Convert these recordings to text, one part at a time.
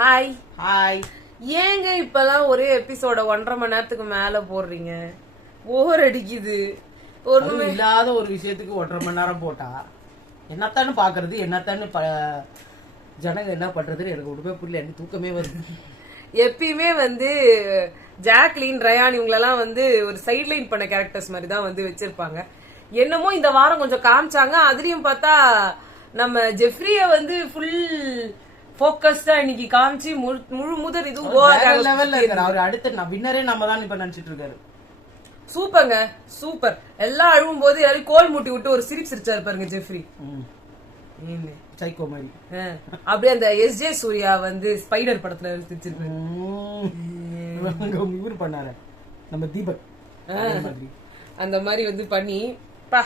Hi. Hi. ஏங்க இப்பெல்லாம் ஒரே எபிசோட 1.5 மணி நேரத்துக்கு மேல போடுறீங்க? போர் அடிக்குது. ஒண்ணுமே இல்லாத ஒரு விஷயத்துக்கு 1.5 மணி நேரம் போட்டா என்னத்தான்னு பாக்குறது, என்னத்தான்னு ஜனங்க என்ன பண்றதுன்னு எனக்கு ஒண்ணுமே புரியல. எனக்கு தூக்கமே வருது. எப்பயுமே ஜாக்லின், ரயான் இவங்களெல்லாம் ஒரு சைட்லைன் பண்ண கேரக்டர்ஸ் மாதிரி தான் வச்சிருப்பாங்க. என்னமோ இந்த வாரம் கொஞ்சம் காமிச்சாங்க. அதுலயும் பார்த்தா நம்ம ஜெஃப்ரிய ஃபுல் போக்கஸ்டா இன்னைக்கு காமிச்சு முழு முதல் இதுவும் அவர் அடுத்த வின்னரே நம்ம தான் இப்ப நினைச்சிட்டு இருக்காரு. சூப்பர்ங்க, சூப்பர். எல்லாம் அழுவும் போது எல்லாரும் கோல் மூட்டி விட்டு ஒரு சிரிப்பு சிரிச்சாரு பாருங்க ஜெஃப்ரி. சைக்கோ மாதிரி. அப்படியே அந்த எஸ்ஜே சூர்யா ஸ்பைடர் படத்துல சிரிச்சிருப்பாரு. இவர் பண்ணாரு நம்ம தீபக் அந்த மாதிரி பண்ணி பா.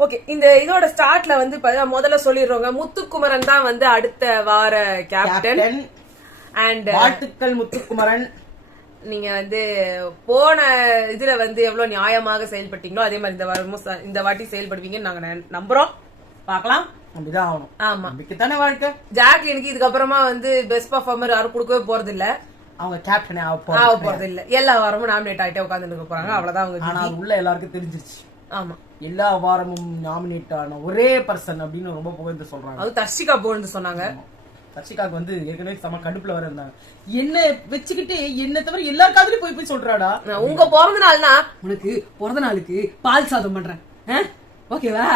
ஓகே, இந்த இதோட ஸ்டார்ட்ல முதல்ல சொல்லிடுறோங்க, முத்துக்குமரன் தான் அடுத்த வார கேப்டன். அண்ட் வாழ்த்துக்கள் முத்துக்குமரன். நீங்க போன இதுல எவ்வளவு நியாயமாக செயல்பட்டீங்களோ அதே மாதிரி இந்த வாட்டி செயல்படுவீங்கன்னு நாங்க நம்புறோம். பாக்கலாம். அப்படிதான் ஆகணும். ஆமா, தானே வாழ்க்கை. ஜாக்லினுக்கு இதுக்கப்புறமா பெஸ்ட் பர்ஃபார்மர் யாரும் கொடுக்கவே போறது இல்ல. அவங்க கேப்டனே ஆக போறது இல்ல. எல்லா வாரமும் நாமினேட் ஆகிட்டே உட்காந்துட்டு போறாங்க. அவ்வளவுதான் அவங்க. ஆனா உள்ள எல்லாருக்கும் தெரிஞ்சிருச்சு. ஆமா, எல்லா வாரமும் நாமினேட் ஆன ஒரே பர்சன் அப்படின்னு ரொம்ப புகழ்ந்து சொல்றாங்க. அது தர்ஷிகா புகழ்ந்து சொன்னாங்க. தர்ஷிகாக்கு ஏற்கனவே செம கடுப்புல வர இருந்தாங்க. என்ன வச்சுக்கிட்டு என்ன தவிர எல்லார் காதுலயும் போய் சொல்றாடா, உங்க பிறந்த நாள்னா உனக்கு பிறந்த நாளுக்கு பால் சாதம் பண்றேன், ஓகேவா?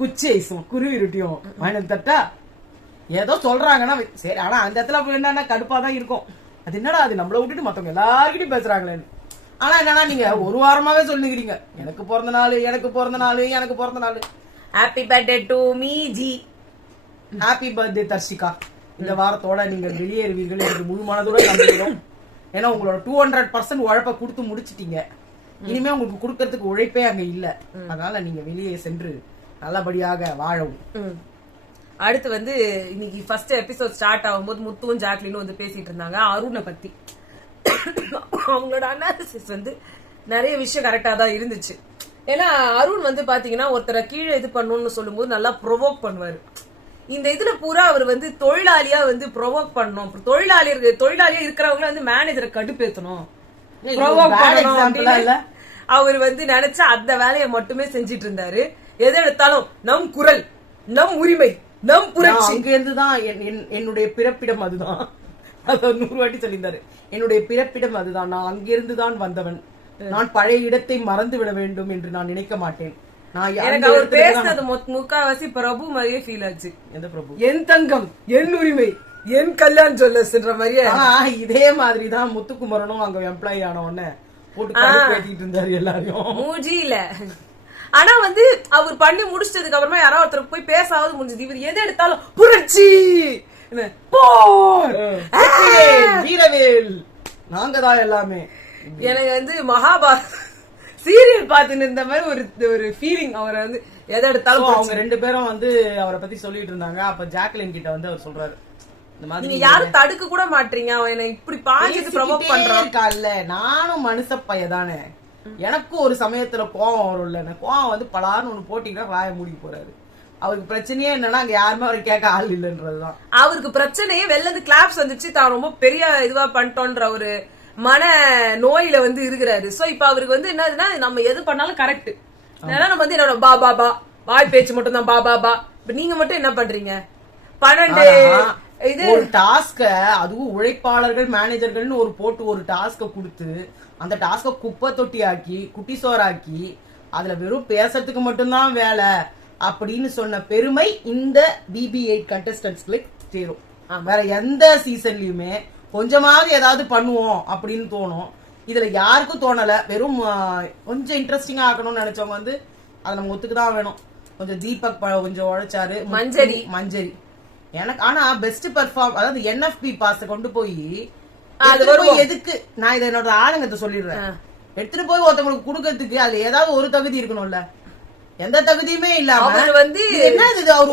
குச்சி ஐசும் குருவி ரொட்டியும் வாங்கி தட்டா ஏதோ சொல்றாங்கன்னா சரி. ஆனா அந்த இடத்துல என்னன்னா கடுப்பாதான் இருக்கும். அது என்னடா அது நம்மள விட்டுட்டு மத்தவங்க எல்லாருக்கிட்டையும் பேசுறாங்களேன்னு. ஆனா என்னன்னா நீங்க ஒரு வாரமாவே சொல்லுகிறீங்க எனக்கு பிறந்த நாள், எனக்கு பிறந்த நாள், எனக்கு பிறந்த நாள். Happy birthday to me ji. Happy birthday Darshika. இந்த வாரத்தோட நீங்க வெளியேறுவீர்கள் என்று முழு மனதோட நம்புகிறோம். ஏன்னா உங்களோட 200% உழைப்ப கொடுத்து முடிச்சிட்டீங்க. இனிமே உங்களுக்கு கொடுக்கறதுக்கு உழைப்பே அங்க இல்ல. அதனால நீங்க வெளியே சென்று நல்லபடியாக வாழவும். அடுத்து இன்னைக்கு ஃபர்ஸ்ட் எபிசோட் ஸ்டார்ட் ஆகும்போது முத்துவும் ஜாக்லினும் பேசிட்டு இருந்தாங்க அருணை பத்தி. அவங்களோட அனாலிசிஸ் நிறைய விஷயம் கரெக்டா தான் இருந்துச்சு. ஏன்னா அருண் பாத்தீங்கன்னா ஒருத்தரை கீழே இது பண்ணணும்னு சொல்லும் போது நல்லா ப்ரொவோக் பண்ணுவாரு. இந்த இதுல பூரா அவர் தொழிலாளியா ப்ரொவோக் பண்ணணும். தொழிலாளியா இருக்கிறவங்க மேனேஜரை கடுப்பேத்தணும், ப்ரொவோக் பண்ணணும். அவர் நினைச்சா அந்த வேலையை மட்டுமே செஞ்சிட்டு இருந்தாரு. எதை எடுத்தாலும் நம் குரல், நம் உரிமை, நம் புரட்சி. அங்க இருந்துதான் என்னுடைய பிறப்பிடம் அதுதான். 100 வாட்டி சொல்லியிருந்தாரு. என்னுடைய பிறப்பிடம் அதுதான், நான் அங்கிருந்துதான் வந்தவன், நான் பழைய இடத்தை மறந்து விட வேண்டும் என்று நான் நினைக்க மாட்டேன். எனக்கு அவர் பேசுனது முக்காவாசி பிரபு மாதிரியே ஃபீல் ஆச்சு. எந்த பிரபு? என் தங்கம், என் உரிமை, என் கல்யாண் சொல்லன்ற மாதிரியே. இதே மாதிரிதான் முத்துக்குமரனும் அங்க எம்ப்ளாயி ஆன உடனே போட்டு பேசிட்டு இருந்தாரு எல்லாரையும் மூஜில. ஆனா அவர் பண்ணி முடிச்சதுக்கு அப்புறமா யாராவது ஒருத்தருக்கு போய் பேசாவது முடிஞ்சது. இவர் எது எடுத்தாலும் புரட்சி, வீரவேல், நாங்க தான் எல்லாமே. எனக்கு மகாபாரத் சீரியல் பார்த்துன்னு இந்த மாதிரி ஒரு ஃபீலிங். அவரை எதை எடுத்தாலும் அவங்க 2 பேரும் அவரை பத்தி சொல்லிட்டு இருந்தாங்க. அப்ப ஜாக்லின் கிட்ட அவர் சொல்றாரு, இந்த மாதிரி நீங்க யாரும் தடுக்க கூட மாட்டீங்க, அவன் என்ன இப்படி பாஞ்சது ப்ரொவோக் பண்றான்ல. நானும் மனுஷ பையதானே, எனக்கும் ஒரு சமயத்துல கோவம் வரும்ல. கோவம் பலான்னு ஒண்ணு போட்டீங்கன்னா ராய மூடி போறாரு. அவருக்கு பிரச்சனையே என்னன்னா அங்க யாருமே அவரை கேட்க ஆள் இல்லன்றதுதான். அவருக்கு பிரச்சனையே வெளில கிளாப்ஸ் வந்துச்சு, தான் ரொம்ப பெரிய இதுவா பண்ணிட்டோன்ற ஒரு மன நோயில இருக்கிறாரு. சோ இப்ப அவருக்கு என்னதுன்னா நம்ம எது பண்ணாலும் கரெக்ட். நம்ம என்னோட பா பா பா வாய் பேச்சு மட்டும் தான் பா பா பா. இப்ப நீங்க மட்டும் என்ன பண்றீங்க? 12 இது ஒரு டாஸ்க, அதுவும் உழைப்பாளர்கள் மேனேஜர்கள்னு ஒரு டாஸ்க கொடுத்து அந்த டாஸ்க குப்பை தொட்டி ஆக்கி குட்டி சோறாக்கி அதுல வெறும் பேசுறதுக்கு மட்டும்தான் வேலை அப்படின்னு சொன்ன பெருமை இந்த BB8 கண்டஸ்டன்ட்ஸ்களுக்கு சேரும். வேற எந்த சீசன்லயுமே கொஞ்சமாவது ஏதாவது பண்ணுவோம் அப்படின்னு தோணும். இதுல யாருக்கும் தோணல. வெறும் கொஞ்சம் இன்ட்ரெஸ்டிங்கா ஆக்கணும்னு நினைச்சவங்க அதை நம்ம ஒத்துக்குதான் வேணும். கொஞ்சம் தீபக் கொஞ்சம் உழைச்சாரு. மஞ்சரி எனக்கு ஆனா பெஸ்ட் பெர்ஃபார்ம், அதாவது NFP பாஸ் கொண்டு போய் எதுக்கு நான் இதை என்னோட ஆளுங்கத்தை சொல்லிடுறேன். எடுத்துட்டு போய் ஒருத்தவங்களுக்கு குடுக்கறதுக்கு அது ஏதாவது ஒரு தகுதி இருக்கணும்ல. எந்த தகுதியுமே இல்லாம என்ன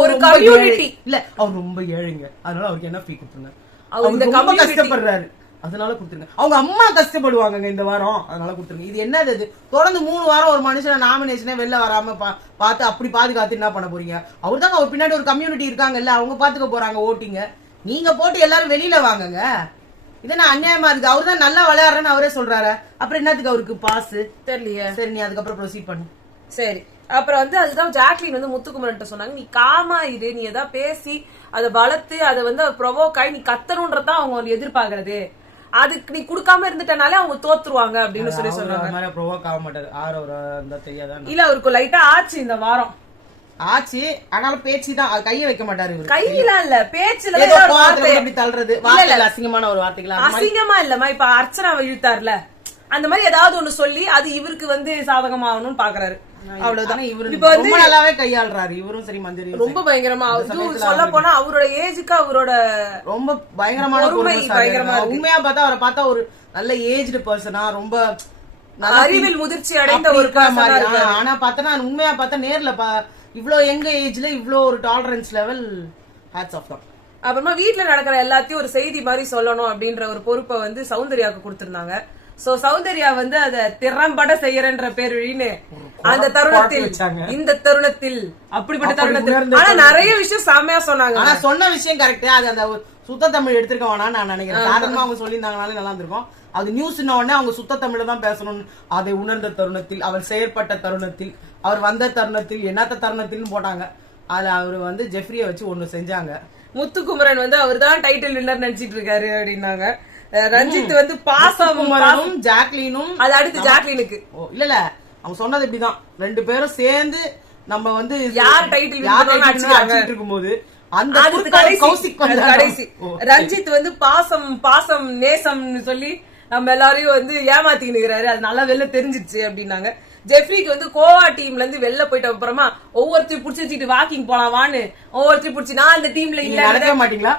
ஒரு கம்யூனிட்டி இல்ல, அவர் ரொம்ப ஏழைங்க, அதனால அவருக்கு NFP கொடுத்துருங்க. ரொம்ப கஷ்டப்படுறாரு, அதனால கொடுத்துருங்க. அவங்க அம்மா கஷ்டப்படுவாங்க இந்த வாரம், அதனால கொடுத்துருங்க. இது என்னது? தொடர்ந்து 3 வாரம் ஒரு மனுஷன நாமினேஷனே வெளில வராம பார்த்து அப்படி பாதுகாத்து என்ன பண்ண போறீங்க? அவர் தாங்க அவர் பின்னாடி ஒரு கம்யூனிட்டி இருக்காங்கல்ல, அவங்க பாத்துக்க போறாங்க ஓட்டிங்க. நீங்க போட்டு எல்லாரும் வெளியில வாங்குங்க. இதை நான் அநியாயமா இருக்கு. அவரு தான் நல்லா விளையாடுறேன்னு அவரே சொல்றாரு. அப்புறம் என்னத்துக்கு அவருக்கு பாஸ் தெரியலையே. சரி, நீ அதுக்கப்புறம் ப்ரொசீட் பண்ணு. சரி, அப்புறம் வந்து அதுதான் ஜாக்லின் வந்து முத்துக்குமரன் சொன்னாங்க, நீ காமா இரு, நீ ஏதாவது பேசி அதை வளர்த்து அதை வந்து ப்ரொவோக் ஆகி நீ கத்தணும்ன்றதான் அவங்க எதிர்பார்க்கறது. அதுக்கு நீ குடுக்காம இருந்துட்டனாலே அவங்க தோத்துருவாங்க அப்படின்னு சொல்லி சொன்னாங்க. ப்ரொவோக் ஆக மாட்டாரு. தெரியாதான் இல்ல, அவருக்கு லைட்டா ஆச்சு இந்த வாரம் ஆச்சு. ஆனாலும் பேச்சு தான், கைய வைக்க மாட்டாரு. கையில இல்ல, பேச்சுல தள்ளுறது, அசிங்கமான ஒரு வார்த்தைகளா. அசிங்கமா இல்லமா, இப்ப அர்ச்சனா இழுத்தாருல அந்த மாதிரி ஏதாவது ஒண்ணு சொல்லி அது இவருக்கு வந்து சாதகமாகணும்னு பாக்குறாரு. அவ்வளவுதான். இப்ப வந்து நல்லாவே கையாளுறாரு இவரும். சரி, மந்திரி ரொம்ப பயங்கரமா சொல்ல போனா அவரோட ஏஜுக்கு அவரோட ரொம்ப பயங்கரமான பயங்கரமா. உண்மையா பார்த்தா அவரை பார்த்தா ஒரு நல்ல ஏஜ்டு பர்சனா, ரொம்ப அறிவில் முதிர்ச்சி அடைந்த ஒரு மாதிரி. ஆனா பார்த்தா உண்மையா பார்த்தா நேர்ல இவ்வளவு எங்க ஏஜ்ல இவ்வளவு ஒரு டாலரன்ஸ் லெவல் ஹேட்ஸ் ஆஃப் தான். அப்புறமா வீட்டுல நடக்கிற எல்லாத்தையும் ஒரு செய்தி மாதிரி சொல்லணும் அப்படின்ற ஒரு பொறுப்பை வந்து சௌந்தர்யாவுக்கு கொடுத்திருந்தாங்க. சோ சௌந்தர்யா வந்து அத திறம்பட செய்யறன்ற பேர் வழின்னு அந்த தருணத்தில், இந்த தருணத்தில், அப்படிப்பட்ட தருணத்தில் ஆனா நிறைய விஷயம் செம்மையா சொன்னாங்க. ஆனா சொன்ன விஷயம் கரெக்ட். அது அந்த சுத்த தமிழ் எடுத்திருக்க வேணாம்னு நான் நினைக்கிறேன். சாதாரணமா அவங்க சொல்லியிருந்தாங்கனாலே நல்லா இருந்திருக்கும். அது நியூஸ்ன உடனே அவங்க சுத்த தமிழ தான் பேசணும். அதை உணர்ந்த தருணத்தில், அவர் செயற்பட்ட தருணத்தில், அவர் வந்த தருணத்தில், என்னத்த தருணத்தில் போட்டாங்க. அதுல அவரு வந்து ஜெஃப்ரிய வச்சு ஒண்ணு செஞ்சாங்க. முத்துக்குமரன் வந்து அவர் தான் டைட்டில் வின்னர் நினைச்சிட்டு இருக்காரு அப்படின்னாங்க. ரஞ்சித் வந்து பாசமும் ஜாக்லினும், அது அடுத்து ஜாக்லினுக்கு இல்ல அவங்க சொன்னது இப்படிதான், ரெண்டு பேரும் சேர்ந்து நம்ம வந்து யார் டைட்டில் அடிச்சுட்டு இருக்கும்போது அந்த கடைசி ரஞ்சித் வந்து பாசம் நேசம்னு சொல்லி நம்ம எல்லாரையும் வந்து ஏமாத்தின்னு இருக்கிறாரு. அது நல்லா வெளில தெரிஞ்சிருச்சு அப்படின்னாங்க. ஜெஃப்ரிக்கு வந்து கோவா டீம்ல இருந்து வெளில போயிட்ட அப்புறமா ஒவ்வொருத்தையும் புடிச்சு வச்சுட்டு வாக்கிங் போலாம் வான்னு ஒவ்வொருத்தையும் புடிச்சு, நான் அந்த டீம்ல இல்ல மாட்டீங்களா,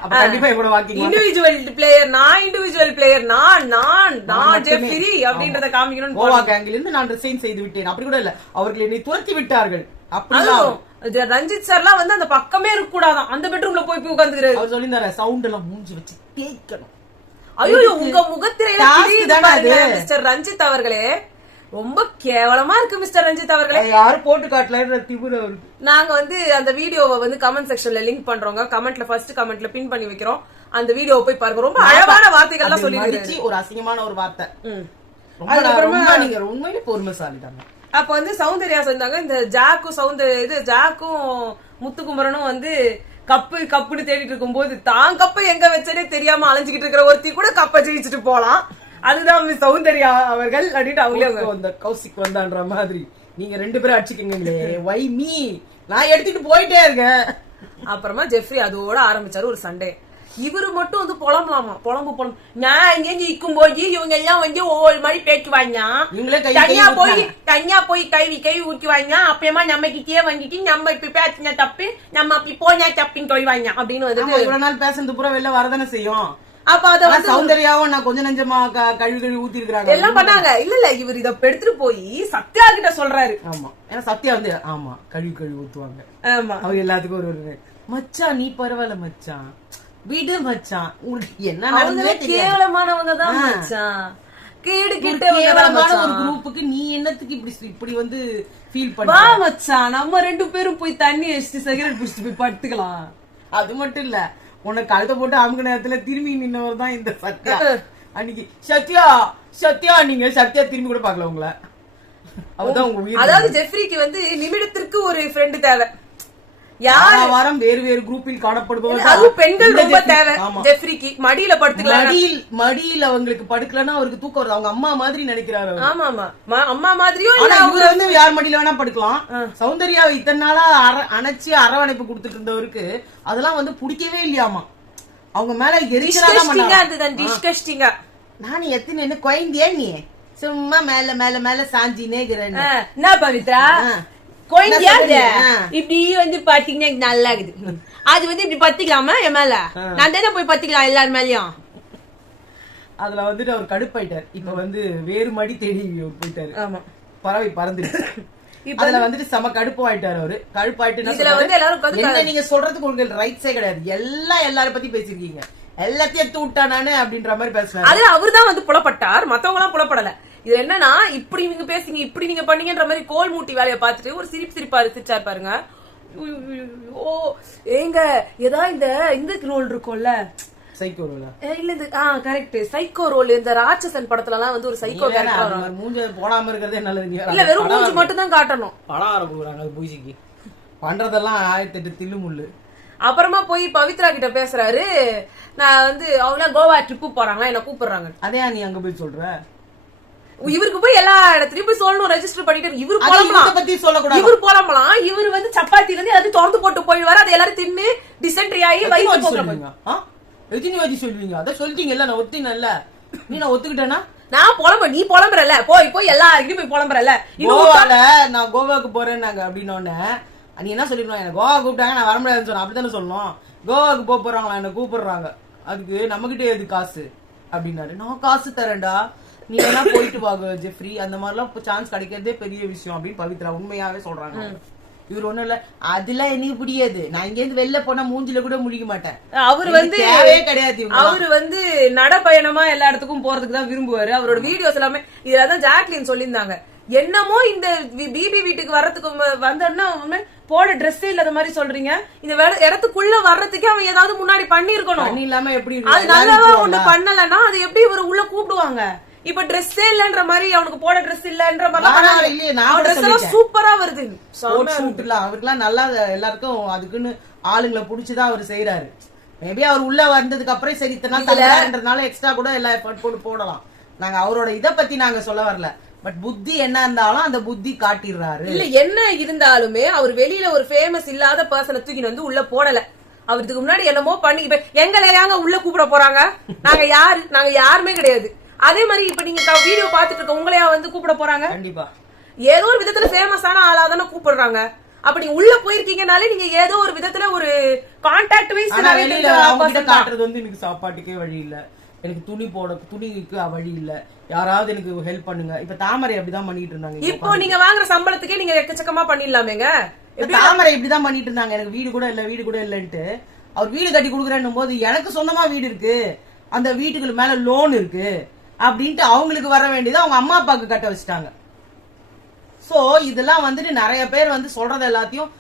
இண்டிவிஜுவல் பிளேயர் நான், இண்டிவிஜுவல் பிளேயர் நான் ஜெஃப்ரி அப்படின்றத காமிக்கணும். கோவா கேங்கில இருந்து நான் ரிசைன் செய்து விட்டேன் அப்படி கூட இல்ல, அவர்கள் என்னை துரத்தி விட்டார்கள். அப்படிதான் ரஞ்சித் சார்லாம் வந்து அந்த பக்கமே இருக்க கூடாதான், அந்த பெட்ரூம்ல போய் உட்காந்துக்கிறாரு. அவர் சொல்லியிருந்தாரு சவுண்ட் எல்லாம் மூஞ்சி வச்சு தேய்க்கணும். ஐயோ, உங்க முகத்திரையில மிஸ்டர் ரஞ்சித் அவர்களே, ரொம்ப கேவலமா இருக்கு மிஸ்டர் ரஞ்சித் அவர்களே. யாரும் போட்டு காட்டல திபுர. நாங்க வந்து அந்த வீடியோவை வந்து கமெண்ட் செக்ஷன்ல லிங்க் பண்றோங்க. கமெண்ட்ல ஃபர்ஸ்ட் கமெண்ட்ல பின் பண்ணி வைக்கிறோம். அந்த வீடியோவை போய் பாருங்க. ரொம்ப அழகான வார்த்தைகள் எல்லாம் சொல்லி, ஒரு அசிங்கமான ஒரு வார்த்தை. நீங்க உண்மையிலே பொறுமைசாலிட்டாங்க. அப்ப வந்து சௌந்தர்யா சொன்னாங்க, இந்த ஜாக்கும் முத்துக்குமரனும் வந்து கப்புன்னு தேடிட்டு இருக்கும் போது தான் கப்பை எங்க வச்சனே தெரியாம அலைஞ்சுக்கிட்டு இருக்கிற ஒருத்தி கூட கப்பை ஜெயிச்சுட்டு போலாம். அதுதான் சௌந்தர்யா அவர்கள் அப்படின்ட்டு அவங்களே அந்த கௌசிக் வந்தான்ற மாதிரி நீங்க ரெண்டு பேரும் அடிச்சுக்கீங்களே, வை மீ, நான் எடுத்துட்டு போயிட்டே இருக்கேன். அப்புறமா ஜெஃப்ரி அதோட ஆரம்பிச்சாரு ஒரு சண்டே. இவரு மட்டும் வந்து புலம்பு நான் இங்க நிற்கும் போது இவங்க எல்லாம் வந்து ஒவ்வொரு மாதிரி பேச்சுவாங்க, தனியா போய் கை ஊற்றுவாங்க, அப்பயமா நம்ம கிட்டே வாங்கிட்டு நம்ம இப்ப பேசின தப்பு, நம்ம அப்படி போனா தப்பின்னு தொய்வாங்க அப்படின்னு வந்து இவ்வளவு நாள் பேசுறது பூரா வெளில வரதானே செய்யும். அப்ப அத வந்து சௌந்தர்யாவும் நான் கொஞ்சம் நெஞ்சமா கழுவி ஊத்தி இருக்காங்க, எல்லாம் பண்ணாங்க. இல்ல இவர் இத எடுத்துட்டு போய் சத்யா கிட்ட சொல்றாரு. ஆமா, ஏன்னா சத்யா வந்து ஆமா கழுவி ஊத்துவாங்க. ஆமா, அவங்க எல்லாத்துக்கும் ஒரு மச்சான் நீ பரவாயில்ல மச்சான், வீடு மச்சான், உங்களுக்கு என்ன கேவலமானவங்க தான் மச்சான், கேவலமான ஒரு குரூப்புக்கு நீ என்னத்துக்கு இப்படி வந்து ஃபீல் பண்ண மச்சான், நம்ம ரெண்டு பேரும் போய் தண்ணி வச்சுட்டு சிகரெட் குடிச்சிட்டு போய் படுத்துக்கலாம். அது மட்டும் இல்ல, உன்னை கழுத்தை போட்டு அமுக நேரத்துல திரும்பி நின்னவர் தான் இந்த சத்யா. அன்னைக்கு சத்யா நீங்க சத்யா திரும்பி கூட பாக்கல உங்களை. அதுதான் உங்க உயிர். அதாவது ஜெஃப்ரிக்கு வந்து நிமிடத்திற்கு ஒரு ஃப்ரெண்ட் தேவை. வாரம் வேறு குரூப்பில் காணப்படுபவர் அது பெண்கள் ரொம்ப தேவை ஜெஃப்ரிக்கு. மடியில படுத்துக்கலாம், மடியில அவங்களுக்கு படுக்கலன்னா அவருக்கு தூக்கம் வருது. அவங்க அம்மா மாதிரி நினைக்கிறாரு. ஆமா அம்மா மாதிரியும் இவரு வந்து யார் மடியில வேணா படுக்கலாம். சௌந்தர்யாவை இத்தனை நாளா அணைச்சி அரவணைப்பு கொடுத்துட்டு இருந்தவருக்கு அதெல்லாம் வந்து பிடிக்கவே இல்லையாமா. அவங்க மேல டிஸ்கஸ்டிங்கா நானும் எத்தனை என்ன குழந்தையா நீ சும்மா மேல சாஞ்சினே என்ன பவித்ரா இப்படி வந்து பாத்தீங்கன்னா நல்லா இருக்குது. அது வந்து இப்படி பத்திக்கலாமா என் மேல? நான் தானே போய் பத்திக்கலாம் எல்லாரு மேலயும். அதுல வந்துட்டு அவர் கடுப்பாயிட்டார். இப்ப வந்து வேறு மடி தேடி போயிட்டாரு. ஆமா, பறவை பறந்துட்டு அதுல வந்துட்டு செம கடுப்பாயிட்டாரு அவரு. கடுப்பாயிட்டு நீங்க சொல்றதுக்கு உங்களுக்கு ரைட்ஸே கிடையாது, எல்லாரும் பத்தி பேசிருக்கீங்க, எல்லாத்தையும் எடுத்து விட்டா நானு அப்படின்ற மாதிரி பேசுறாரு. அது அவருதான் வந்து புலப்பட்டார், மத்தவங்க எல்லாம் புலப்படல. இது என்னன்னா, இப்படி நீங்க பேசுங்க, இப்படி நீங்க பண்ணீங்கன்ற மாதிரி கோல் மூட்டி வேலையை பார்த்துட்டு ஒரு சிரிப்பாரு பாருங்க. ஓ ஏங்க ஏதா இந்த ரோல் இருக்கும்ல சைக்கோ ரோல் இல்ல இது கரெக்ட் சைக்கோ ரோல் இந்த ராட்சசன் படத்துல எல்லாம் வந்து ஒரு சைக்கோ கேரக்டர் மூஞ்ச போடாம இருக்கிறதே நல்லது இல்ல வெறும் மூஞ்சி மட்டும் தான் காட்டணும் படம் ஆரம்பிக்கிறாங்க அது பூஜைக்கு பண்றதெல்லாம் 1008 தில்லுமுள்ளு. அப்புறமா போய் பவித்ரா கிட்ட பேசுறாரு நான் வந்து அவங்க கோவா ட்ரிப்பு போறாங்களா என்ன கூப்பிடுறாங்க அதே நீ அங்க போய் சொல்ற இவருக்கு போய் எல்லா இடத்துலயும் போய் சொல்லணும் ரெஜிஸ்டர் பண்ணிட்டு இவரு போலாம் பத்தி சொல்லக்கூடாது இவரு போலாமலாம் இவரு வந்து சப்பாத்தி வந்து அது திறந்து போட்டு போயிடுவாரு அது எல்லாரும் தின்னு டிசென்ட்ரி ஆகி வயிற்று போக்குறாங்க எத்தனை வாட்டி சொல்லுவீங்க அதான் சொல்லிட்டீங்கல்ல நான் ஒத்தினல்ல நீ நான் ஒத்துக்கிட்டேன்னா நான் புலம்ப நீ புலம்புறல போய் போய் எல்லாருக்கிட்டும் போய் புலம்புறல கோவால நான் கோவாக்கு போறேன்னாங்க அப்படின்னோடனே நீ என்ன சொல்லிருக்கணும் எனக்கு கோவா கூப்பிட்டாங்க நான் வர முடியாதுன்னு சொன்னேன் அப்படித்தானே சொல்லணும் கோவாக்கு போறாங்களா என்ன கூப்பிடுறாங்க அதுக்கு நம்ம கிட்டே எது காசு அப்படின்னாரு நான் காசு தரேன்டா நீ எல்லாம் போயிட்டு வாங்க ஜெஃப்ரி அந்த மாதிரிலாம் சான்ஸ் கிடைக்கிறதே பெரிய விஷயம் அப்படின்னு பவித்ரா உண்மையாவே சொல்றாங்க இவர் ஒண்ணும் இல்ல அதெல்லாம் எனக்கு புரியாது நான் இங்க இருந்து வெளில போனா மூஞ்சில கூட முடிக்க மாட்டேன் அவரு வந்து கிடையாது அவரு வந்து நடப்பயணமா எல்லா இடத்துக்கும் போறதுக்கு தான் விரும்புவாரு அவரோட வீடியோஸ் எல்லாமே இதுலதான் ஜாக்லின் சொல்லியிருந்தாங்க என்னமோ இந்த பிபி வீட்டுக்கு வர்றதுக்கு வந்தோம்னா போட ட்ரெஸ்ஸே இல்லாத மாதிரி சொல்றீங்க இந்த இடத்துக்குள்ள வர்றதுக்கே அவன் ஏதாவது முன்னாடி பண்ணிருக்கணும் இல்லாம எப்படி அது நல்லாவா ஒண்ணு பண்ணலன்னா அது எப்படி இவர் உள்ள கூப்பிடுவாங்க இப்ப ட்ரெஸ்ஸே இல்லன்ற மாதிரி அவனுக்கு போட ட்ரெஸ் இல்லன்ற மாதிரி சூப்பரா வருது அவருக்குலாம் நல்லா எல்லாருக்கும் அதுக்குன்னு ஆளுங்களை புடிச்சுதான் அவர் செய்யறாரு மேபி அவர் உள்ள வந்ததுக்கு அப்புறம் சரி இத்தனால எக்ஸ்ட்ரா கூட எல்லா எஃபர்ட் போட்டு போடலாம் நாங்க அவரோட இத பத்தி நாங்க சொல்ல வரல பட் புத்தி என்ன இருந்தாலும் அந்த புத்தி காட்டிடுறாரு இல்ல என்ன இருந்தாலுமே அவர் வெளியில ஒரு ஃபேமஸ் இல்லாத பர்சனை தூக்கிட்டு வந்து உள்ள போடல அவருக்கு முன்னாடி என்னமோ பண்ணி இப்ப எங்களையாங்க உள்ள கூப்பிட போறாங்க நாங்க யாருமே கிடையாது அதே மாதிரி இப்ப நீங்க வீடியோ பாத்துட்டு இருக்க உங்களையா வந்து கூப்பிட போறாங்க கண்டிப்பா ஏதோ ஒரு விதத்துல ஃபேமஸான ஆளா தானே கூப்பிடுறாங்க அப்ப நீங்க உள்ள போயிருக்கீங்கனாலே நீங்க ஏதோ ஒரு விதத்துல ஒரு கான்டாக்ட் வைஸ் காட்டுறது வந்து எனக்கு சாப்பாட்டுக்கே வழி இல்ல எனக்கு துணிக்கு வழி இல்ல யாராவது எனக்கு ஹெல்ப் பண்ணுங்க இப்ப தாமரை அப்படிதான் பண்ணிட்டு இருந்தாங்க இப்போ நீங்க வாங்குற சம்பளத்துக்கே நீங்க எக்கச்சக்கமா பண்ணிடலாமேங்க தாமரை இப்படிதான் பண்ணிட்டு இருந்தாங்க எனக்கு வீடு கூட இல்லன்ட்டு அவர் வீடு கட்டி கொடுக்குறேன்னும் போது எனக்கு சொந்தமா வீடு இருக்கு அந்த வீட்டுக்கு மேல லோன் இருக்கு அப்படின்ட்டு அவங்களுக்கு வர வேண்டியது அவங்க அம்மா அப்பாவுக்கு கட்ட வச்சுட்டாங்க சோ இதெல்லாம் வந்துட்டு நிறைய பேர் வந்து சொல்றது எல்லாத்தையும்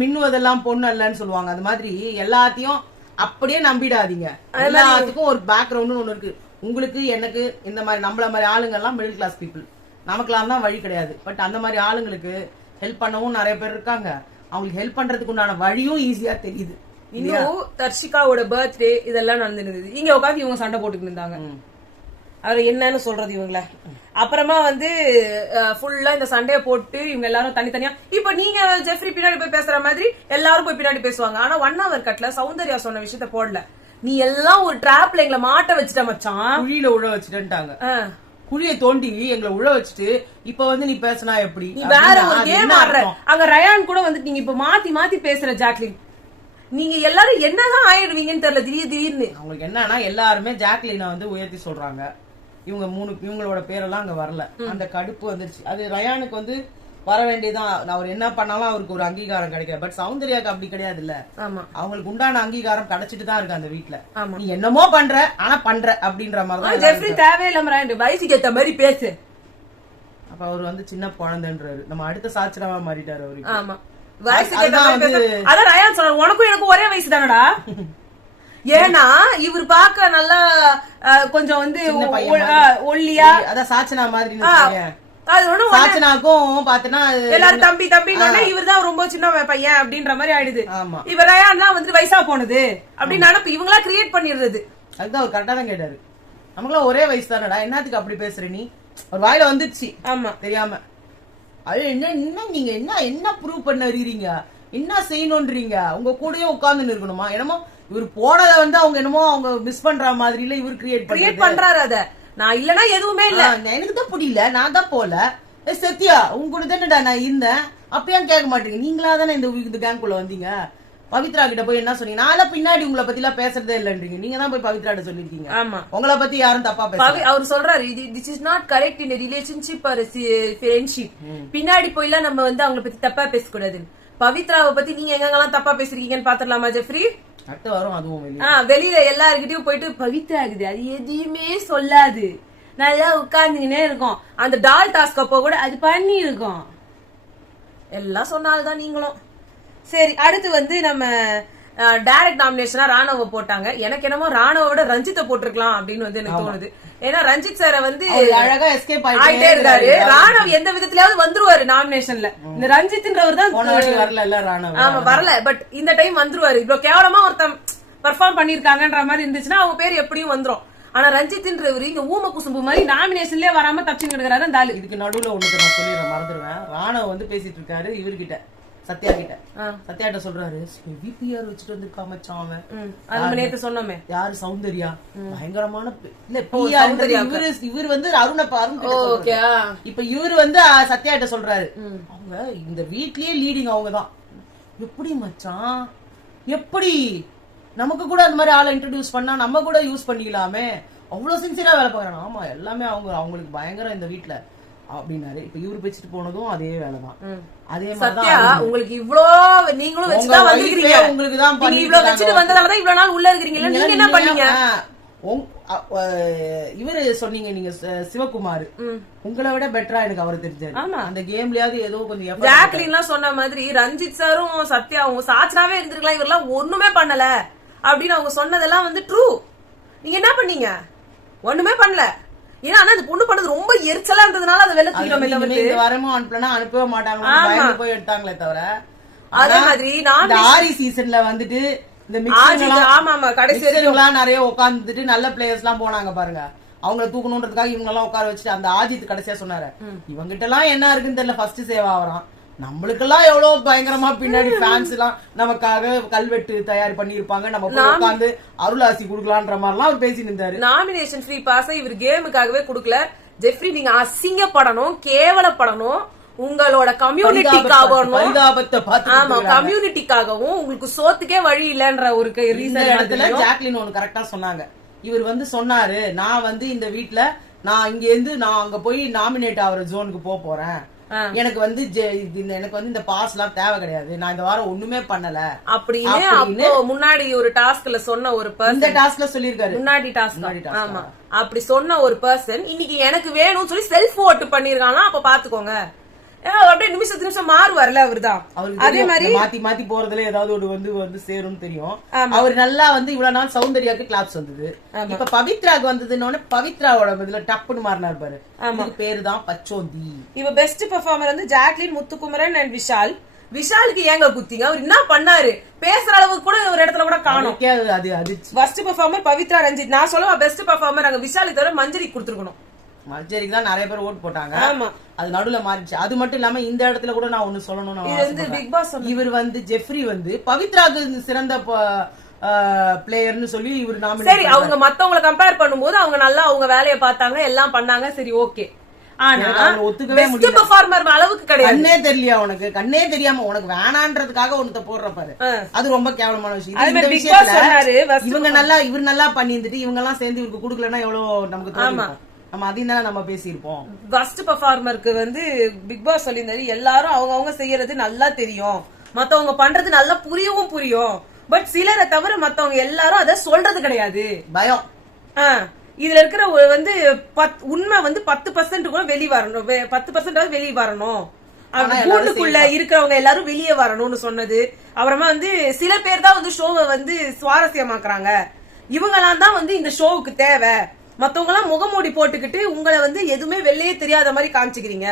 மின்னுவதெல்லாம் பொண்ணு அல்லன்னு சொல்லுவாங்க அது மாதிரி எல்லாத்தையும் அப்படியே நம்பிடாதீங்க எல்லாத்துக்கும் ஒரு பேக்ரவுண்ட் ஒண்ணு இருக்கு உங்களுக்கு எனக்கு இந்த மாதிரி நம்மள மாதிரி ஆளுங்க எல்லாம் மிடில் கிளாஸ் பீப்புள் நமக்கெல்லாம் தான் வழி கிடையாது பட் அந்த மாதிரி ஆளுங்களுக்கு ஹெல்ப் பண்ணவும் நிறைய பேர் இருக்காங்க அவங்களுக்கு ஹெல்ப் பண்றதுக்கு உண்டான வழியும் ஈஸியா தெரியுது இன்னும் தர்ஷிகாவோட பர்த்டே இதெல்லாம் நடந்துருந்தது இங்க உட்காந்து இவங்க சண்டை போட்டுட்டு இருந்தாங்க அவர் என்னன்னு சொல்றது இவங்கள அப்புறமா வந்து ஃபுல்லா இந்த சண்டையை போட்டு இவங்க எல்லாரும் தனித்தனியா இப்ப நீங்க ஜெஃப்ரி பின்னாடி போய் பேசுற மாதிரி எல்லாரும் போய் பின்னாடி பேசுவாங்க ஆனா 1 hour கட்ல சௌந்தர்யா சொன்ன விஷயத்த போடல நீ எல்லாம் ஒரு டிராப்ல எங்களை மாட்ட வச்சுட்ட மச்சான் குழியில உழ வச்சுட்டேன்ட்டாங்க குழியை தோண்டி எங்களை உழ வச்சுட்டு இப்ப வந்து நீ பேசினா எப்படி நீ வேற ஒரு கேம் ஆடுற அங்க ரயான் கூட வந்து நீங்க இப்ப மாத்தி பேசுற ஜாக்லின் நீங்க எல்லாரும் என்னதான் ஆயிடுவீங்கன்னு தெரியல திடீர்னு அவங்களுக்கு என்னன்னா எல்லாருமே ஜாக்லினை வந்து உயர்த்தி சொல்றாங்க இவங்களோட பேரெல்லாம் அங்க வரல அந்த கடுப்பு வந்துருச்சு அது ரயானுக்கு வந்து வர வேண்டியதான் அவர் என்ன பண்ணாலும் அவருக்கு ஒரு அங்கீகாரம் கிடைக்கல பட் சௌந்தர்யாக்கு அப்படி கிடையாது இல்ல அவங்களுக்கு உண்டான அங்கீகாரம் கிடைச்சிட்டு தான் இருக்கு அந்த வீட்டுல நீ என்னமோ பண்ற ஆனா பண்ற அப்படின்ற மாதிரி தேவையில்லாம வயசுக்கு ஏத்த மாதிரி பேசு அப்ப அவர் வந்து சின்ன குழந்தைன்றாரு நம்ம அடுத்த சாட்சியமா மாறிட்டாரு அவரு ஆமா அதான் ரயான் சொல்ற உனக்கும் எனக்கு ஒரே வயசு தானடா ஏன்னா இவர் பாக்க நல்லா கொஞ்சம் வந்து ஒல்லியா அதான் சாச்சனா மாதிரி எல்லாரும் தம்பி இவர் தான் ரொம்ப சின்ன பையன் அப்படின்ற மாதிரி ஆயிடுது இவர் ரயான் வந்து வயசா போனது அப்படின்னு நினைப்பு இவங்களா கிரியேட் பண்ணிடுறது அதுதான் அவர் கரெக்டா தான் கேட்டாரு நமக்குலாம் ஒரே வயசு தானடா என்னத்துக்கு அப்படி பேசுற நீ ஒரு வாயில வந்துருச்சு ஆமா தெரியாம அது என்ன நீங்க என்ன ப்ரூவ் பண்ண இருக்கீங்க என்ன செய்யணும்ன்றீங்க உங்க கூடயே உட்கார்ந்து இருக்கணுமா என்னமோ இவர் போனத வந்து அவங்க என்னமோ அவங்க மிஸ் பண்ற மாதிரி இல்ல இவர் கிரியேட் பண்றாரு அத நான் இல்லனா எதுவுமே இல்ல எனக்கு தான் புரியல நான் தான் போல சத்யா உங்க கூட தானடா நான் இருந்தேன் அப்பயே கேட்க மாட்டீங்க நீங்களா தானே இந்த கேங்குள்ள வந்தீங்க பவித்ரா கிட்ட போய் என்ன சொன்னீங்க நான் பின்னாடி உங்களை பத்தி எல்லாம் பேசுறதே இல்லன்றீங்க நீங்க தான் போய் பவித்ரா கிட்ட சொல்லிருக்கீங்க ஆமா உங்களை பத்தி யாரும் தப்பா பேச அவர் சொல்றாரு this is not correct in relationship or friendship பின்னாடி போய்லாம் நம்ம வந்து அவங்களை பத்தி தப்பா பேசக்கூடாது பவித்ராவை பத்தி நீங்க எங்கெல்லாம் தப்பா பேசுறீங்கன்னு பாத்துடலாமா ஜெஃப்ரி அடுத்து வரும் அதுவும் வெளியில எல்லாருக்கிட்டையும் போயிட்டு பவித்ரா இருக்குது அது எதுவுமே சொல்லாது நல்லா உட்கார்ந்துக்கினே இருக்கும் அந்த டால் டாஸ்க் அப்போ கூட அது பண்ணி இருக்கும் எல்லாம் சொன்னால்தான் நீங்களும் சரி, அடுத்து வந்து நம்ம டைரக்ட் நாமினேஷனா ராணவ போட்டாங்க. எனக்கு என்னமோ ராணவ விட ரஞ்சித்தை போட்டிருக்கலாம் அப்படின்னு வந்து எனக்கு தோணுது. ஏன்னா ரஞ்சித் சார வந்து அழகா எஸ்கேப் ஆயிட்டே இருக்காரு. ராணவ் எந்த விதத்திலயாவது வந்துருவாரு நாமினேஷன்ல. இந்த ரஞ்சித்ன்றவர் தான் வரல ராணவ். ஆமா வரல, பட் இந்த டைம் வந்துருவாரு. இவ்வளவு கேவலமா ஒருத்தன் பெர்ஃபார்ம் பண்ணிருக்காங்கன்ற மாதிரி இருந்துச்சுன்னா அவங்க பேர் எப்படியும் வந்துரும். ஆனா ரஞ்சித்ன்றவர் இங்க ஊம குசும்பு மாதிரி நாமினேஷன்லயே வராம தப்பிச்சு எடுக்கிறாரு அந்த ஆளு. இதுக்கு நடுவுல ஒண்ணுக்கு நான் சொல்லிடுறேன், மறந்துடுவேன். ராணவ் வந்து பேசிட்டு இருக்காரு இவர்கிட்ட, சத்யா கிட்ட. சத்யாட்ட சொல்றாரு, விபிஆர் வச்சுட்டு வந்திருக்கா மச்சான் அவன். அது நேத்து சொன்னோமே, யாரு சௌந்தர்யா, பயங்கரமான இல்ல பிஆர். இவர் வந்து அருண் இப்ப இவர் வந்து சத்யாட்ட சொல்றாரு, அவங்க இந்த வீட்லயே லீடிங் அவங்கதான். எப்படி மச்சான், எப்படி நமக்கு கூட அந்த மாதிரி ஆளை இன்ட்ரோடியூஸ் பண்ணா நம்ம கூட யூஸ் பண்ணிக்கலாமே, அவ்வளவு சின்சியரா வேலை பாக்குறாங்க. ஆமா எல்லாமே அவங்களுக்கு பயங்கரம் இந்த வீட்டுல அப்படின்னாரு. இப்ப இவரு பேசிட்டு போனதும் அதே வேலைதான். அதே மாதிரி உங்களுக்கு இவ்ளோ நீங்களும் வச்சுதான் வந்திருக்கீங்க. உங்களுக்கு தான் இவ்வளவு வச்சுட்டு வந்ததாலதான் இவ்வளவு நாள் உள்ள இருக்கிறீங்களா? நீங்க என்ன பண்ணீங்க? இவரு சொன்னீங்க நீங்க சிவகுமார், உங்களை விட பெட்டரா எனக்கு அவரு தெரிஞ்சாரு. அந்த கேம்லயாவது ஏதோ கொஞ்சம் ஜாக்லின் சொன்ன மாதிரி ரஞ்சித் சாரும் சத்யாவும் சாச்சனாவே இருந்திருக்கலாம். இவரெல்லாம் ஒண்ணுமே பண்ணல அப்படின்னு அவங்க சொன்னதெல்லாம் வந்து ட்ரூ. நீங்க என்ன பண்ணீங்க? ஒண்ணுமே பண்ணல. ஏன்னா அந்த பொண்ணு பண்ணது ரொம்ப எரிச்சலா இருந்ததுனால அதை வெள்ளத்திட்டோம். வரமும் அனுப்பலன்னா அனுப்பவே மாட்டாங்க, போய் எடுத்தாங்களே தவிர. அதே மாதிரி நான் ஆரி சீசன்ல வந்துட்டு இந்த நிறைய உட்காந்துட்டு நல்ல பிளேயர்ஸ் எல்லாம் போனாங்க பாருங்க, அவங்களை தூக்கணும்ன்றதுக்காக இவங்க எல்லாம் உட்கார வச்சுட்டு அந்த ஆஜித் கடைசியா சொன்னாரு, இவங்கிட்ட எல்லாம் என்ன இருக்குன்னு தெரியல, ஃபர்ஸ்ட் சேவ் ஆகிறான். நம்மளுக்கெல்லாம் எவ்வளவு பயங்கரமா பின்னாடி ஃபேன்ஸ் எல்லாம் நமக்காக கல்வெட்டு தயார் பண்ணிருப்பாங்க, நம்ம உட்காந்து அருளாசி குடுக்கலான்ற மாதிரி எல்லாம் அவர் பேசி நின்றாரு. நாமினேஷன் ஃப்ரீ பாஸ் இவர் கேமுக்காகவே குடுக்கல. ஜெஃப்ரி நீங்க அசிங்கப்படணும், கேவலப்படணும், உங்களோட கம்யூனிட்டிக்காகவும் உங்களுக்கு சோத்துக்கே வழி இல்லன்ற ஒரு இடத்துல ஜாக்லின் ஒண்ணு கரெக்டா சொன்னாங்க. இவர் வந்து சொன்னாரு, நான் வந்து இந்த வீட்டுல நான் இங்க இருந்து நான் அங்க போய் நாமினேட் ஆகிற ஜோனுக்கு போறேன், எனக்கு வந்து இந்த பாஸ் எல்லாம் தேவை கிடையாது, நான் இந்த வாரம் ஒண்ணுமே பண்ணல அப்படின்னு முன்னாடி ஒரு டாஸ்க்ல சொன்ன ஒரு இந்த டாஸ்க்ல சொல்லிருக்காரு. முன்னாடி டாஸ்க் ஆமா, அப்படி சொன்ன ஒரு பர்சன் இன்னைக்கு எனக்கு வேணும்னு சொல்லி செல்ஃப் ஓட்டு பண்ணிருக்காங்க. அப்ப பாத்துக்கோங்க, அப்படியே நிமிஷம் மாறுவார்ல அவர்தான். அதே மாதிரி மாத்தி மாத்தி போறதுல ஏதாவது ஒரு வந்து சேரும் தெரியும். அவர் நல்லா வந்து இவ்வளவு நாள் சௌந்தர்யாக்கு கிளாப்ஸ் வந்தது, இப்ப பவித்ராக்கு வந்ததுன்னு பவித்ராவோட இதுல டப்புன்னு மாறினார் பாரு. பேரு தான் பச்சோந்தி. இவ பெஸ்ட் பெர்ஃபார்மர் வந்து ஜாக்லின், முத்துக்குமரன் அண்ட் விஷால். விஷாலுக்கு ஏங்க குத்திங்க? அவர் என்ன பண்ணாரு? பேசுற அளவுக்கு கூட ஒரு இடத்துல கூட காணும். அது பெஸ்ட் பெர்ஃபார்மர் பவித்ரா, ரஞ்சித். நான் சொல்லுவா பெஸ்ட் பெர்ஃபார்மர் அங்க விஷாலுக்கு தவிர மஞ்சரி கொடுத்துருக்கணும். மஞ்சரிக்கு தான் நிறைய பேர் ஓட் போட்டாங்க, அது நடுவுல மாறிடுச்சு. அது மட்டும் இல்லாம இந்த இடத்துல கூட நான் ஒண்ணு சொல்லணும், இவர் வந்து ஜெஃப்ரி வந்து பவித்ராக்கு சிறந்த பிளேயர்னு சொல்லி இவர் நாமினேட். சரி, அவங்க மத்தவங்கள கம்பேர் பண்ணும்போது அவங்க நல்லா அவங்க வேலையை பார்த்தாங்க, எல்லாம் பண்ணாங்க, சரி ஓகே. ஆனா ஒத்துக்கவே முடியல. பெர்ஃபார்மர் அளவுக்கு கிடையாது. கண்ணே தெரியலையா உனக்கு? கண்ணே தெரியாம உனக்கு வேணான்றதுக்காக ஒருத்த போடுற பாரு, அது ரொம்ப கேவலமான விஷயம். இந்த விஷயத்துல இவர் நல்லா பண்ணி இருந்துட்டு இவங்க எல்லாம் சேர்ந்து இவருக்கு குடுக்கலன்னா எவ்வளவு நமக்கு தோணும். நம்ம அதையும் தானே நம்ம பேசியிருப்போம். ஃபர்ஸ்ட் பெர்ஃபார்மருக்கு வந்து பிக் பாஸ் சொல்லியிருந்தாரு, எல்லாரும் அவங்க செய்யறது நல்லா தெரியும், மத்தவங்க பண்றது நல்லா புரியும், பட் சிலரை தவிர மத்தவங்க எல்லாரும் அத சொல்றது கிடையாது. பயம். இதுல இருக்கிற வந்து உண்மை வந்து 10% கூட வெளியே வரணும், 10% வெளியே வரணும், கூட்டுக்குள்ள இருக்கிறவங்க எல்லாரும் வெளியே வரணும்னு சொன்னது. அப்புறமா வந்து சில பேர் தான் வந்து ஷோவை வந்து சுவாரஸ்யமாக்குறாங்க, இவங்கெல்லாம் தான் வந்து இந்த ஷோவுக்கு தேவை, மத்தவங்க எல்லாம் முகமூடி போட்டுக்கிட்டு உங்களை வந்து எதுவுமே வெளியே தெரியாத மாதிரி காமிச்சுக்கிறீங்க.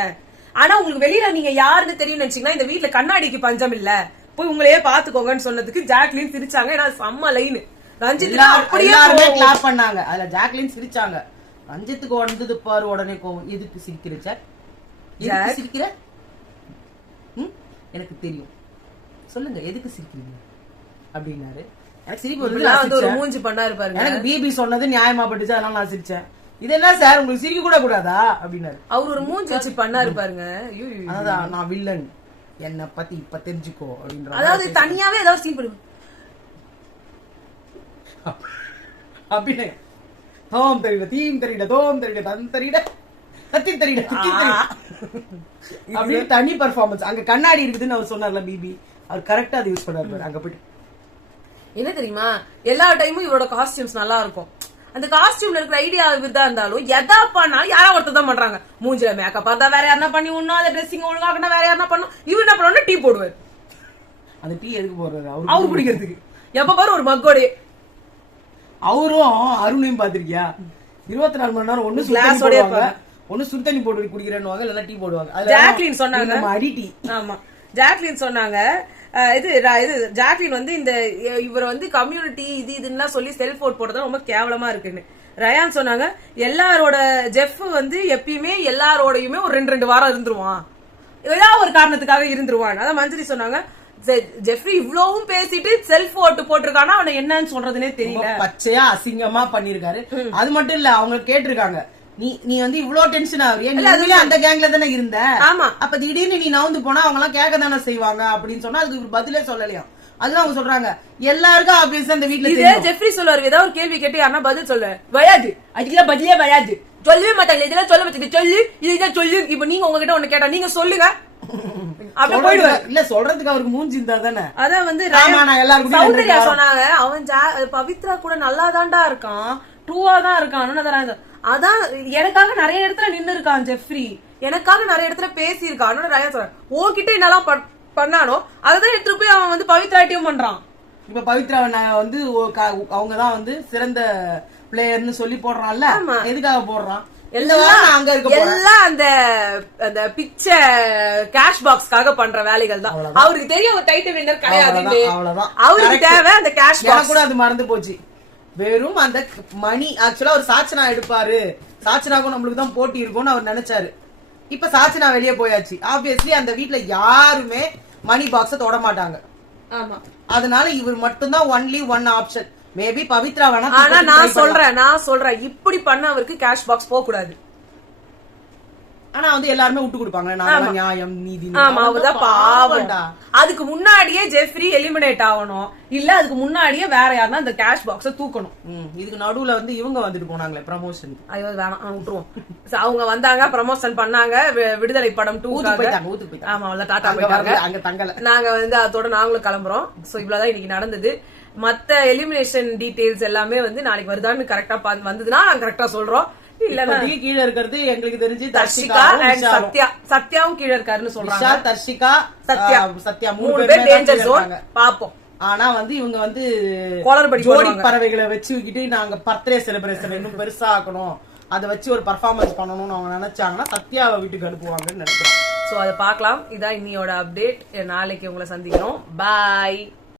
ஆனா உங்களுக்கு வெளியில நீங்க யாருன்னு தெரியும் நினைச்சீங்கன்னா இந்த வீட்டுல கண்ணாடிக்கு பஞ்சம் இல்ல, போய் உங்களையே பாத்துக்கோங்கன்னு சொன்னதுக்கு ஜாக்லின் சிரிச்சாங்க. ஏன்னா செம்ம லைன். ரஞ்சித் அப்படியே கிளாப் பண்ணாங்க, அதுல ஜாக்லின் சிரிச்சாங்க. ரஞ்சித்துக்கு வந்தது பாரு உடனே கோவம், எதுக்கு சிரிக்கிற சிரிக்கிற? எனக்கு தெரியும், சொல்லுங்க எதுக்கு சிரிக்கிறீங்க அப்படின்னாரு. எனக்கு சிரிப்பு ஒரு மூஞ்சி பண்ணாரு பாருங்க. எனக்கு பிபி சொன்னது நியாயமா பட்டுச்சு, அதனால நான் சிரிச்சேன். இது என்ன சார் உங்களுக்கு சிரிக்க கூட கூடாதா அப்படின்னாரு. அவர் ஒரு மூஞ்சி வச்சு பண்ணாரு பாருங்க. அதான் நான் வில்லன், என்ன பத்தி இப்ப தெரிஞ்சுக்கோ அப்படின்ற. அதாவது தனியாவே ஏதாவது சீன் பண்ணுங்க அப்படின்னு. தோம் தெரியல, தீம் தெரியல, தோம் தெரியல, தன் தெரியல, தத்தி தெரியல, அப்படின்னு தனி பர்ஃபார்மன்ஸ். அங்க கண்ணாடி இருக்குதுன்னு அவர் சொன்னார்ல பிபி, அவர் கரெக்டா அதை யூஸ் பண்ணாரு. அங்க போயிட்டு என்ன தெரியுமா, எல்லா டைமும் இவரோட காஸ்டியூம்ஸ் நல்லா இருக்கும். அந்த காஸ்டியூம்ல இருக்கிற ஐடியா விதா இருந்தாலும் எதா பண்ணாலும் யாரா ஒருத்தர் தான் பண்றாங்க. மூஞ்சில மேக்கப் பார்த்தா வேற யாருன்னா பண்ணி விடணும், அதை ட்ரெஸ்ஸிங் ஒழுங்காக்கணும் வேற யாருன்னா பண்ணும். இவர் என்ன பண்ணுவோம்னா டீ போடுவார். அந்த டீ எதுக்கு போடுறாரு அவரு குடிக்கிறதுக்கு எப்ப பாரு ஒரு மக்கோடே. அவரும் அருணையும் பாத்திருக்கியா 24 மணி நேரம் ஒண்ணு கிளாஸோட ஒண்ணு சுடு தண்ணி போட்டு குடிக்கிறேன்னு இல்லன்னா டீ போடுவாங்க. ஜாக்லின் சொன்னாங்க அடி டீ. ஆமா ஜாக்லின் சொன்னாங்க இது ஜாக்லின் வந்து இந்த இவர் வந்து கம்யூனிட்டி இதுன்னா சொல்லி செல்ஃப் போட்டது ரொம்ப கேவலமா இருக்குன்னு. ரயான் சொன்னாங்க எல்லாரோட ஜெஃப் வந்து எப்பயுமே எல்லாரோடையுமே ஒரு 2 வாரம் இருந்துருவான், ஏதாவது ஒரு காரணத்துக்காக இருந்துருவான். அதான் மஞ்சரி சொன்னாங்க ஜெஃப்ரி இவ்வளவும் பேசிட்டு செல்ஃப் ஓட்டு போட்டிருக்கானா அவனை என்னன்னு சொல்றதுனே தெரியல. பச்சையா அசிங்கமா பண்ணிருக்காரு. அது மட்டும் இல்ல அவங்க கேட்டிருக்காங்க நீ வந்து இவ்வளவு டென்ஷன் ஆகுறியா, அந்த கேங்ல தானே இருந்த, ஆமா அப்ப திடீர்னு நீ நவுந்து போனா அவங்க எல்லாம் கேட்க தானே செய்வாங்க அப்படின்னு சொன்னா அதுக்கு பதிலே சொல்லலையா. அதுதான் அவங்க சொல்றாங்க எல்லாருக்கும் ஆப்வியஸா இந்த வீட்டுல இதே ஜெஃப்ரி சொல்லுவாரு ஏதாவது ஒரு கேள்வி கேட்டு யாரா பதில் சொல்ல வயாது, அதுக்கெல்லாம் பதிலே வராது, சொல்லவே மாட்டாங்க, இதெல்லாம் சொல்ல மாட்டேங்க சொல்லு இதுதான் சொல்லு. இப்ப நீங்க உங்ககிட்ட ஒண்ணு கேட்டா நீங்க சொல்லுங்க அப்படி போயிடுவாரு. இல்ல சொல்றதுக்கு அவருக்கு மூஞ்சி இருந்தா தானே. அதான் வந்து சௌந்தர்யா சொன்னாங்க அவன் பவித்ரா கூட நல்லாதான்டா இருக்கான், ட்ரூவா தான் இருக்கான். அதான் எனக்காக நிறைய இடத்துல நின்னு இருக்கான் ஜெஃப்ரி, எனக்காக நிறைய இடத்துல பேசி இருக்கான். உன்கிட்ட என்னெல்லாம் பண்ணானோ அதான் எடுத்துட்டு போய் அவன் வந்து பவித்ராட்டியும் பண்றான். இப்ப பவித்ரா வந்து அவங்கதான் வந்து சிறந்த பிளேயர்னு சொல்லி போடுறான்ல, எதுக்காக போடுறான் எல்லாம் அந்த பிச்ச கேஷ் பாக்ஸ்க்காக பண்ற வேலைகள் தான். அவருக்கு தெரியும் அவர் டைட்டில் வின்னர் கிடையாது, அவருக்கு தேவை அந்த கேஷ் பாக்ஸ். கூட அது மறந்து போச்சு. வெறும் அந்த மணி ஆக்சுவலா ஒரு சாச்சனா எடுப்பாரு, சாச்சனாக்கும் நம்மளுக்கு தான் போட்டி இருக்கும்னு அவர் நினைச்சாரு. இப்ப சாச்சனா வெளியே போயாச்சு. ஆப்வியஸ்லி அந்த வீட்டுல யாருமே மணி பாக்ஸ தொட மாட்டாங்க. ஆமா அதனால இவர் மட்டும்தான் only one option. Maybe Pavithra வேணா. ஆனா நான் சொல்றேன் இப்படி பண்ண அவருக்கு கேஷ் பாக்ஸ் போக கூடாது. ஆனா வந்து எல்லாருமே விட்டு கொடுப்பாங்க, நியாயம் நீதி. ஆமா அவர்தான் பாவம். அதுக்கு முன்னாடியே ஜெஃப்ரி எலிமினேட் ஆகணும், இல்ல அதுக்கு முன்னாடியே வேற யாருன்னா இந்த கேஷ் பாக்ஸ தூக்கணும். இதுக்கு நடுவுல வந்து இவங்க வந்துட்டு போனாங்களே ப்ரமோஷன். ஐயோ வேணாம் விட்டுருவோம். அவங்க வந்தாங்க ப்ரமோஷன் பண்ணாங்க விடுதலை படம் 2. ஆமா அவ்வளவு டாடா போயிட்டாங்க, அங்க தங்கல. நாங்க வந்து அதோட நாங்களும் கிளம்புறோம். சோ இவ்வளவுதான் இன்னைக்கு நடந்தது. மத்த எலிமினேஷன் டீடைல்ஸ் எல்லாமே வந்து நாளைக்கு வருதான்னு கரெக்டா வந்ததுன்னா நாங்க கரெக்டா சொல்றோம். இல்லன்னா கீழே இருக்கிறது எங்களுக்கு தெரிஞ்சு தர்ஷிகா அண்ட் சத்யாவும் கீழே இருக்காருன்னு சொல்றாங்க. தர்ஷிகா சத்யா 3 பேர் டேஞ்சர் ஜோன் பாப்போம். ஆனா வந்து இவங்க வந்து கோளறுபடி ஜோடி பறவைகளை வச்சுக்கிட்டு நாங்க பர்த்டே செலிப்ரேஷன் இன்னும் பெருசா ஆக்கணும், அதை வச்சு ஒரு பர்ஃபார்மன்ஸ் பண்ணணும்னு அவங்க நினைச்சாங்கன்னா சத்யாவை வீட்டுக்கு அனுப்புவாங்கன்னு நினைக்கிறோம். சோ அதை பார்க்கலாம். இதான் இன்னியோட அப்டேட். நாளைக்கு உங்களை சந்திக்கிறோம். பாய்.